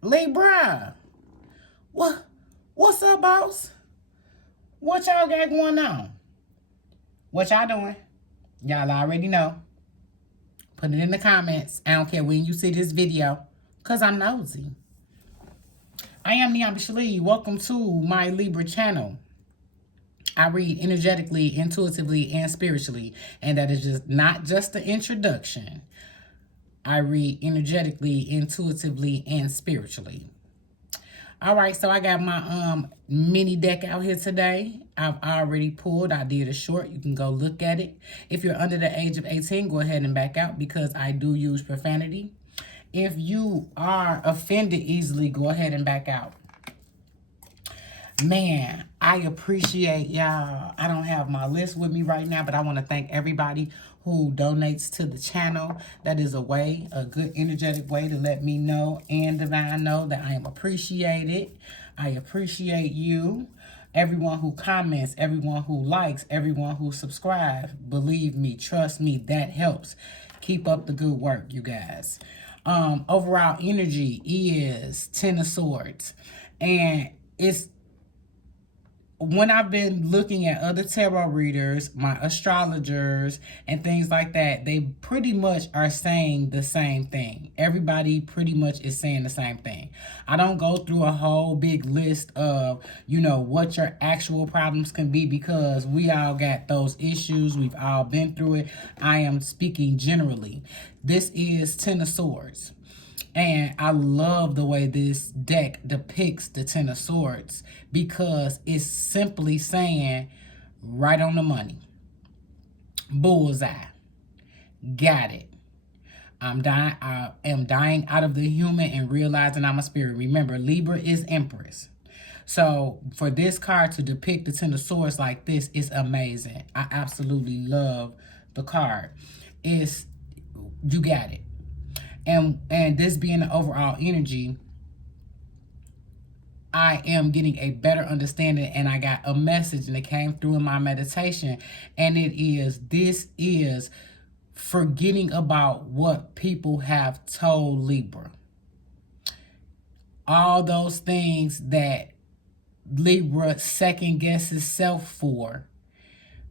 Libra, what's up, boss? What y'all got going on? What y'all doing? Y'all already know. Put it in the comments. I don't care when you see this video, because I'm nosy. I am NiambiShele. Welcome to my Libra channel. I read energetically, intuitively, and spiritually. And that is just not just the introduction. I read energetically, intuitively, and spiritually. All right, so I got my mini deck out here today. I've already pulled. I did a short. You can go look at it. If you're under the age of 18, go ahead and back out because I do use profanity. If you are offended easily, go ahead and back out. Man, I appreciate y'all. I don't have my list with me right now, but I want to thank everybody who donates to the channel. That is a way, a good energetic way to let me know and Divine know that I am appreciated. I appreciate you. Everyone who comments, everyone who likes, everyone who subscribes. Believe me, trust me, that helps. Keep up the good work, you guys. Overall energy is 10 of Swords. And it's when I've been looking at other tarot readers, my astrologers, and things like that, they pretty much are saying the same thing. Everybody pretty much is saying the same thing. I don't go through a whole big list of, you know, what your actual problems can be because we all got those issues. We've all been through it. I am speaking generally. This is 10 of Swords. And I love the way this deck depicts the 10 of Swords because it's simply saying right on the money. Bullseye. Got it. I am dying out of the human and realizing I'm a spirit. Remember, Libra is Empress. So for this card to depict the 10 of Swords like this is amazing. I absolutely love the card. You got it. And this being the overall energy, I am getting a better understanding, and I got a message and it came through in my meditation, and this is forgetting about what people have told Libra. All those things that Libra second guesses self for.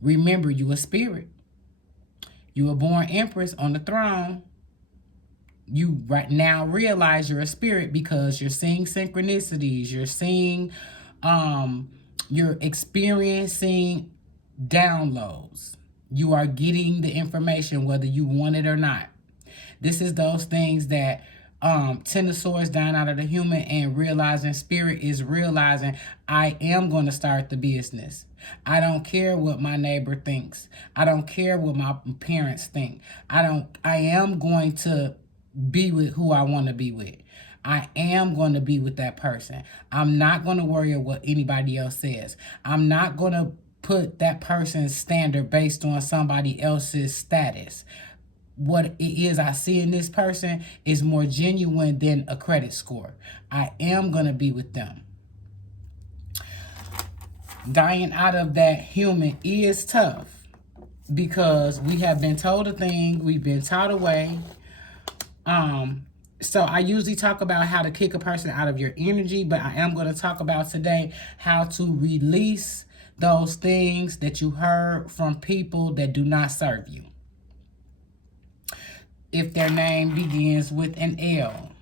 Remember, you a spirit. You were born Empress on the throne. You right now realize you're a spirit because you're seeing synchronicities. You're seeing, you're experiencing downloads. You are getting the information whether you want it or not. This is those things that 10 of Swords down out of the human and realizing spirit is realizing I am going to start the business. I don't care what my neighbor thinks. I don't care what my parents think. I am going to be with who I want to be with. I am going to be with that person. I'm not going to worry about what anybody else says. I'm not going to put that person's standard based on somebody else's status. What it is I see in this person is more genuine than a credit score. I am going to be with them. Dying out of that human is tough because we have been told a thing, we've been taught a way. So I usually talk about how to kick a person out of your energy, but I am going to talk about today how to release those things that you heard from people that do not serve you. If their name begins with an L,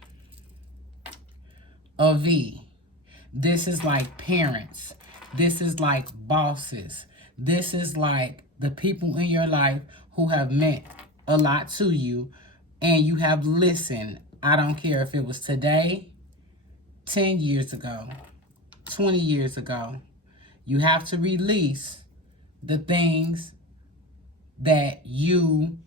a V, this is like parents. This is like bosses. This is like the people in your life who have meant a lot to you and you have listened. I don't care if it was today, 10 years ago, 20 years ago. You have to release the things that you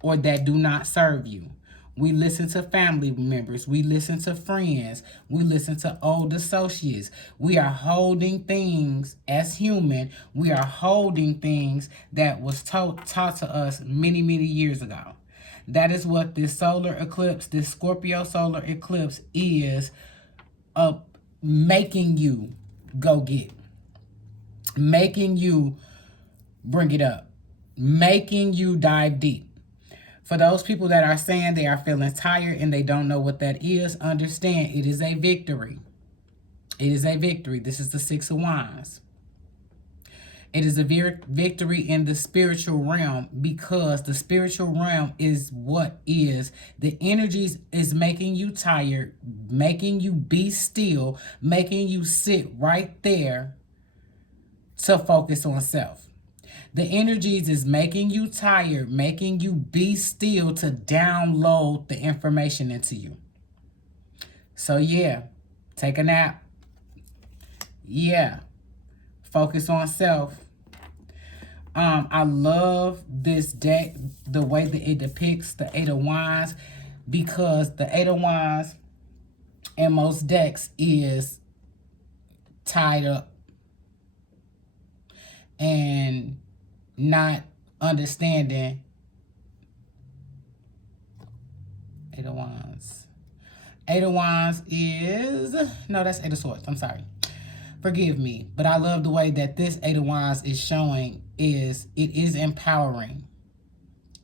or that do not serve you. We listen to family members. We listen to friends. We listen to old associates. We are holding things as human. We are holding things that was taught to us many, many years ago. That is what this solar eclipse, this Scorpio solar eclipse is making you go get. Making you bring it up. Making you dive deep. For those people that are saying they are feeling tired and they don't know what that is, understand it is a victory. It is a victory. This is the Six of Wands. It is a victory in the spiritual realm, because the spiritual realm is what is. The energies is making you tired, making you be still, making you sit right there to focus on self. The energies is making you tired, making you be still to download the information into you. So yeah, take a nap. Yeah, focus on self. I love this deck, the way that it depicts the Eight of Wands, because the Eight of Wands in most decks is tied up and not understanding. Eight of Wands. Eight of Wands is, no, that's Eight of Swords. I'm sorry. Forgive me. But I love the way that this Eight of Wands is showing it is empowering.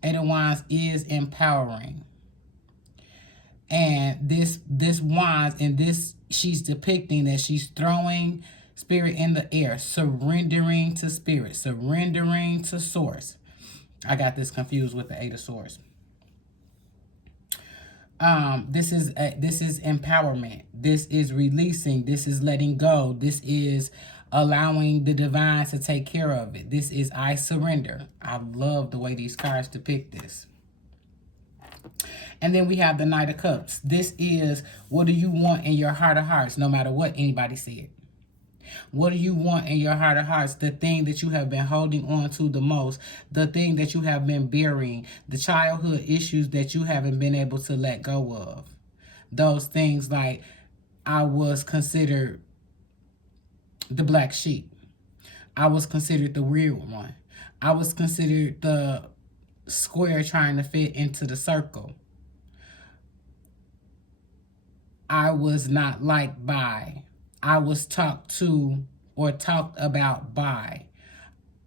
Eight of Wands is empowering. And this Wands, and this, she's depicting that she's throwing spirit in the air, surrendering to spirit, surrendering to source. I got this confused with the Eight of Swords. This is empowerment. This is releasing. This is letting go. This is allowing the divine to take care of it. This is I surrender. I love the way these cards depict this. And then we have the Knight of Cups. This is, what do you want in your heart of hearts, no matter what anybody said? What do you want in your heart of hearts? The thing that you have been holding on to the most, the thing that you have been burying, the childhood issues that you haven't been able to let go of. Those things like, I was considered the black sheep. I was considered the weird one. I was considered the square trying to fit into the circle. I was not liked by. I was talked to or talked about by.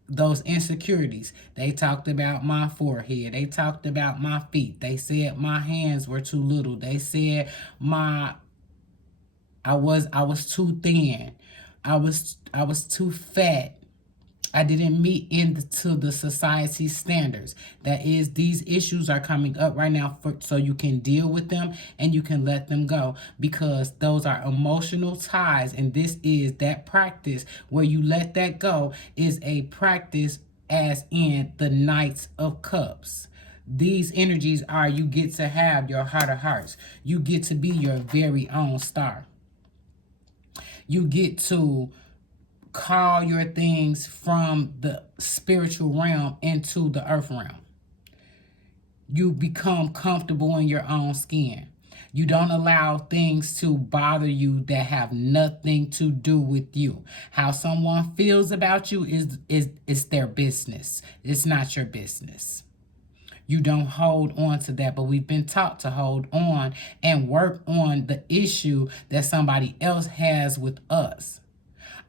Those insecurities. They talked about my forehead. They talked about my feet. They said my hands were too little. They said I was too thin. I was too fat. I didn't meet into the society standards. That is, these issues are coming up right now so you can deal with them and you can let them go, because those are emotional ties, and this is that practice where you let that go, is a practice as in the Knights of Cups. These energies are, you get to have your heart of hearts. You get to be your very own star. You get to call your things from the spiritual realm into the earth realm. You become comfortable in your own skin. You don't allow things to bother you that have nothing to do with you. How someone feels about you is their business. It's not your business. You don't hold on to that, but we've been taught to hold on and work on the issue that somebody else has with us.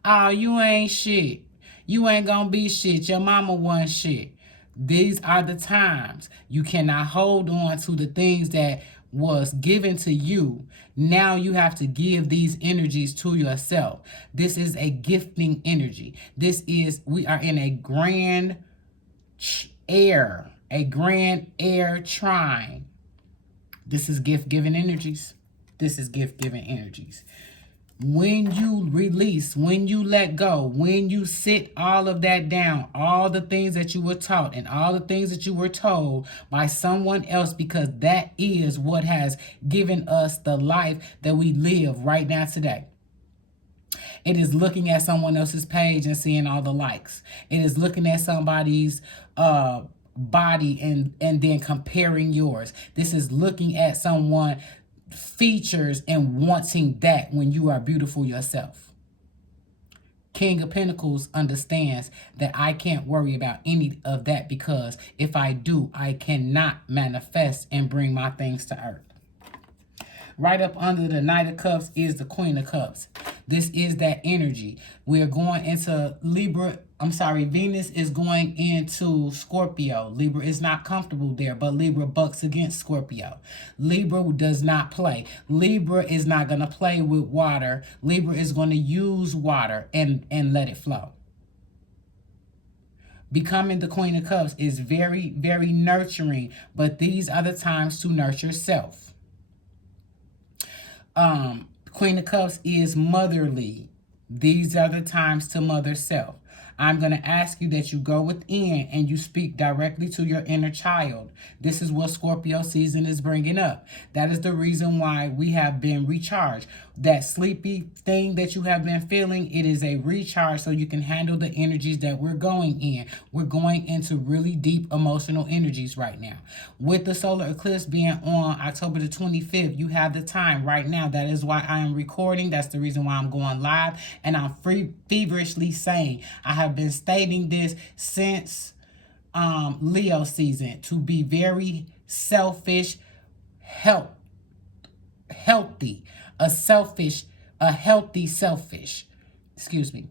Oh, you ain't shit. You ain't gonna be shit. Your mama wasn't shit. These are the times. You cannot hold on to the things that was given to you. Now you have to give these energies to yourself. This is a gifting energy. We are in a grand air trine. This is gift-giving energies. This is gift-giving energies. When you release, when you let go, when you sit all of that down, all the things that you were taught and all the things that you were told by someone else, because that is what has given us the life that we live right now today. It is looking at someone else's page and seeing all the likes. It is looking at somebody's body and then comparing yours. This is looking at someone features and wanting that when you are beautiful yourself. King of Pentacles understands that I can't worry about any of that, because if I do, I cannot manifest and bring my things to earth. Right up under the Knight of Cups is the Queen of Cups. This is that energy. We are going into Libra Venus is going into Scorpio. Libra is not comfortable there, but Libra bucks against Scorpio. Libra does not play. Libra is not going to play with water. Libra is going to use water and let it flow. Becoming the Queen of Cups is very, very nurturing, but these are the times to nurture self. Queen of Cups is motherly. These are the times to mother self. I'm going to ask you that you go within and you speak directly to your inner child. This is what Scorpio season is bringing up. That is the reason why we have been recharged. That sleepy thing that you have been feeling, it is a recharge so you can handle the energies that we're going in. We're going into really deep emotional energies right now. With the solar eclipse being on October the 25th, you have the time right now. That is why I am recording. That's the reason why I'm going live. And I'm feverishly saying, I have been stating this since Leo season, to be very selfish, healthy, a healthy selfish. Excuse me.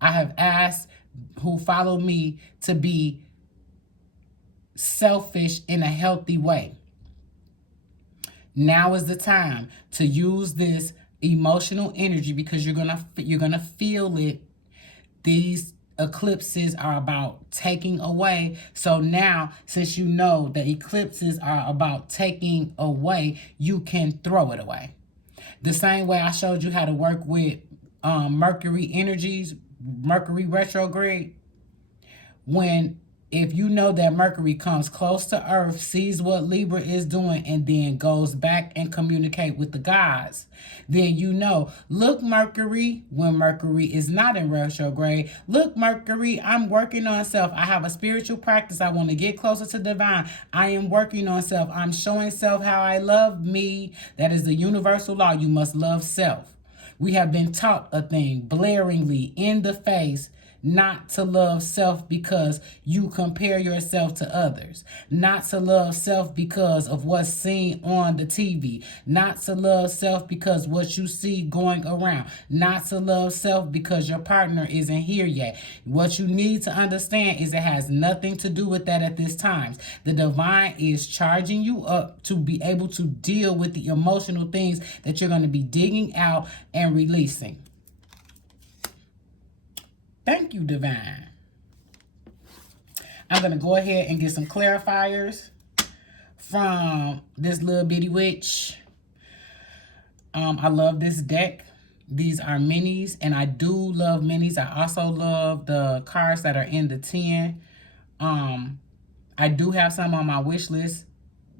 I have asked who follow me to be selfish in a healthy way. Now is the time to use this emotional energy because you're gonna feel it. These eclipses are about taking away. So now, since you know the eclipses are about taking away, you can throw it away. The same way I showed you how to work with Mercury energies, Mercury retrograde. If you know that Mercury comes close to Earth, sees what Libra is doing, and then goes back and communicate with the gods, then you know, look, Mercury, when Mercury is not in retrograde, look, Mercury, I'm working on self. I have a spiritual practice. I want to get closer to divine. I am working on self. I'm showing self how I love me. That is the universal law. You must love self. We have been taught a thing blaringly in the face, not to love self because you compare yourself to others. Not to love self because of what's seen on the TV. Not to love self because what you see going around. Not to love self because your partner isn't here yet. What you need to understand is it has nothing to do with that at this time. The divine is charging you up to be able to deal with the emotional things that you're going to be digging out and releasing. Thank you, divine. I'm going to go ahead and get some clarifiers from this little bitty witch. I love this deck. These are minis, and I do love minis. I also love the cards that are in the 10. I do have some on my wish list.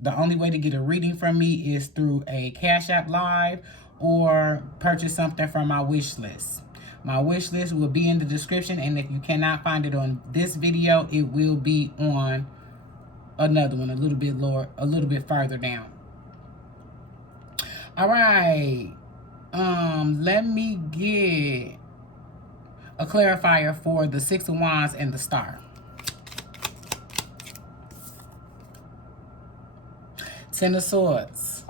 The only way to get a reading from me is through a Cash App Live or purchase something from my wish list. My wish list will be in the description, and if you cannot find it on this video, it will be on another one a little bit lower, a little bit farther down. All right. Let me get a clarifier for the Six of Wands and the Star. Ten of Swords.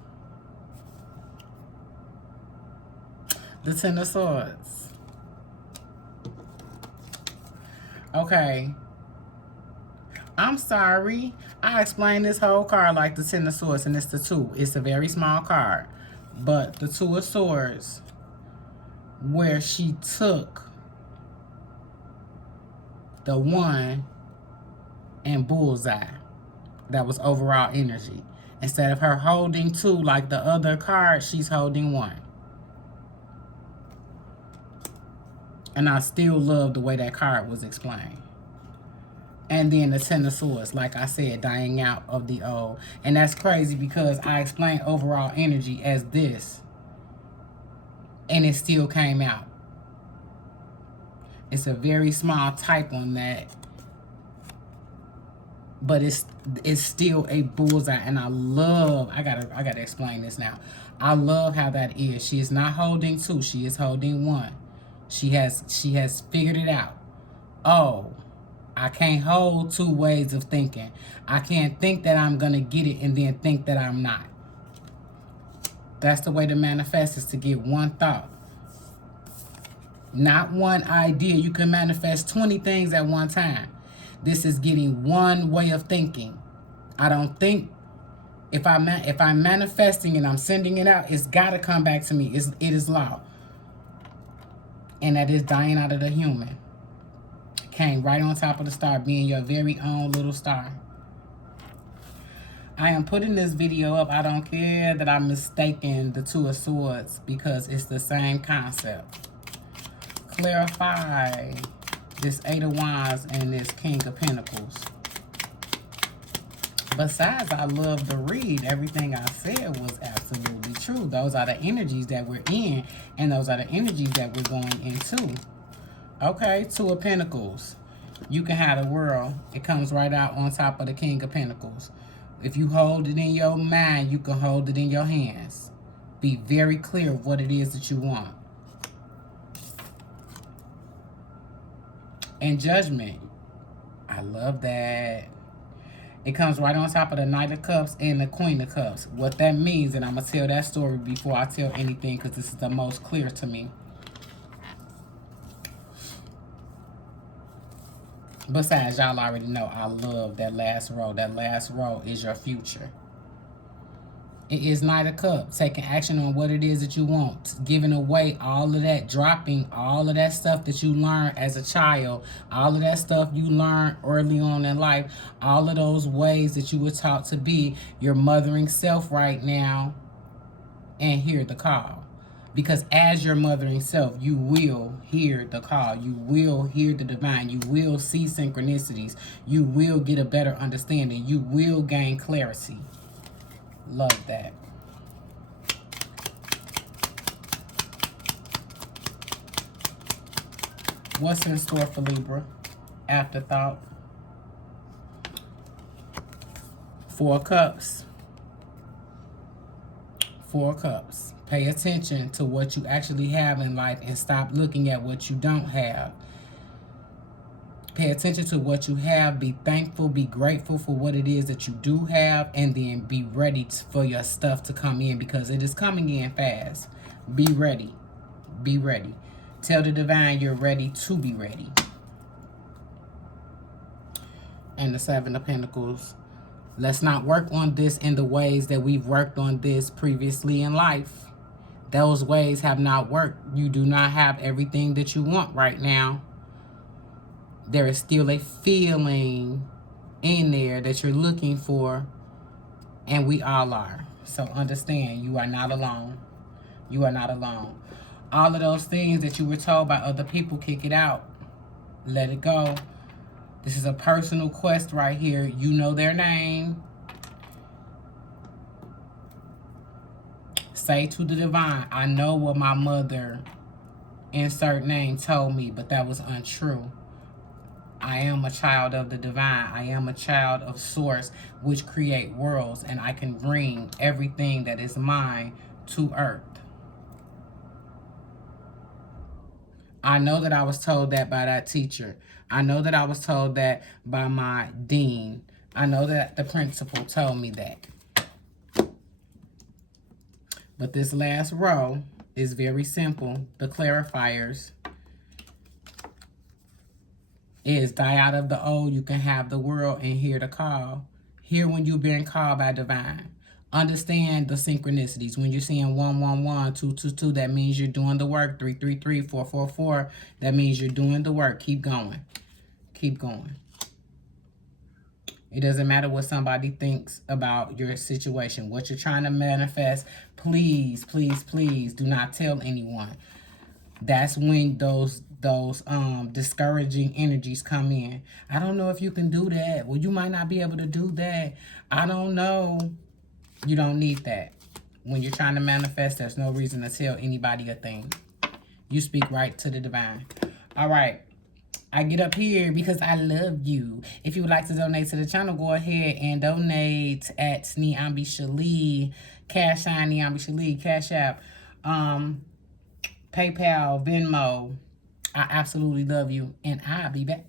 The Ten of Swords. Okay. I'm sorry. I explained this whole card like the Ten of Swords, and it's the 2. It's a very small card. But the 2 of Swords, where she took the 1 and bullseye. That was overall energy. Instead of her holding 2 like the other card, she's holding 1. And I still love the way that card was explained. And then the Ten of Swords, like I said, dying out of the old. And that's crazy because I explained overall energy as this. And it still came out. It's a very small type on that. But it's still a bullseye. And I love, I gotta explain this now. I love how that is. She is not holding 2, she is holding 1. She has figured it out. Oh, I can't hold 2 ways of thinking. I can't think that I'm going to get it and then think that I'm not. That's the way to manifest, is to get one thought. Not one idea. You can manifest 20 things at one time. This is getting one way of thinking. I don't think if I'm manifesting and I'm sending it out, it's got to come back to me. It is law. And that is dying out of the human. Came right on top of the star, being your very own little star. I am putting this video up. I don't care that I'm mistaken the Two of Swords, because it's the same concept. Clarify this Eight of Wands and this King of Pentacles. Besides, I love to read. Everything I said was absolutely true. Those are the energies that we're in, and those are the energies that we're going into. Okay, Two of Pentacles. You can have the world. It comes right out on top of the King of Pentacles. If you hold it in your mind, you can hold it in your hands. Be very clear of what it is that you want. And Judgment. I love that. It comes right on top of the Knight of Cups and the Queen of Cups. What that means, and I'm going to tell that story before I tell anything, because this is the most clear to me. Besides, y'all already know I love that last row. That last row is your future. It is Knight of Cups, taking action on what it is that you want, giving away all of that, dropping all of that stuff that you learned as a child, all of that stuff you learned early on in life, all of those ways that you were taught to be your mothering self right now, and hear the call. Because as your mothering self, you will hear the call. You will hear the divine. You will see synchronicities. You will get a better understanding. You will gain clarity. Love that. What's in store for Libra? Afterthought. Four of Cups. Four of Cups. Pay attention to what you actually have in life and stop looking at what you don't have. Pay attention to what you have. Be thankful. Be grateful for what it is that you do have. And then be ready for your stuff to come in, because it is coming in fast. Be ready. Be ready. Tell the divine you're ready to be ready. And the Seven of Pentacles. Let's not work on this in the ways that we've worked on this previously in life. Those ways have not worked. You do not have everything that you want right now. There is still a feeling in there that you're looking for, and we all are. So understand, you are not alone. You are not alone. All of those things that you were told by other people, kick it out. Let it go. This is a personal quest right here. You know their name. Say to the divine, I know what my mother, insert name, told me, but that was untrue. I am a child of the divine. I am a child of source, which create worlds, and I can bring everything that is mine to earth. I know that I was told that by that teacher. I know that I was told that by my dean. I know that the principal told me that. But this last row is very simple. The clarifiers is die out of the old. You can have the world and hear the call. Hear when you're being called by divine. Understand the synchronicities. When you're seeing 111, 222, that means you're doing the work. 333, 444, that means you're doing the work. Keep going. Keep going. It doesn't matter what somebody thinks about your situation. What you're trying to manifest, please, please, please do not tell anyone. That's when those discouraging energies come in. I don't know if you can do that. Well, you might not be able to do that. I don't know. You don't need that. When you're trying to manifest, there's no reason to tell anybody a thing. You speak right to the divine. All right. I get up here because I love you. If you would like to donate to the channel, go ahead and donate at NiambiShele, Cash Sign NiambiShele, Cash App, PayPal, Venmo. I absolutely love you, and I'll be back.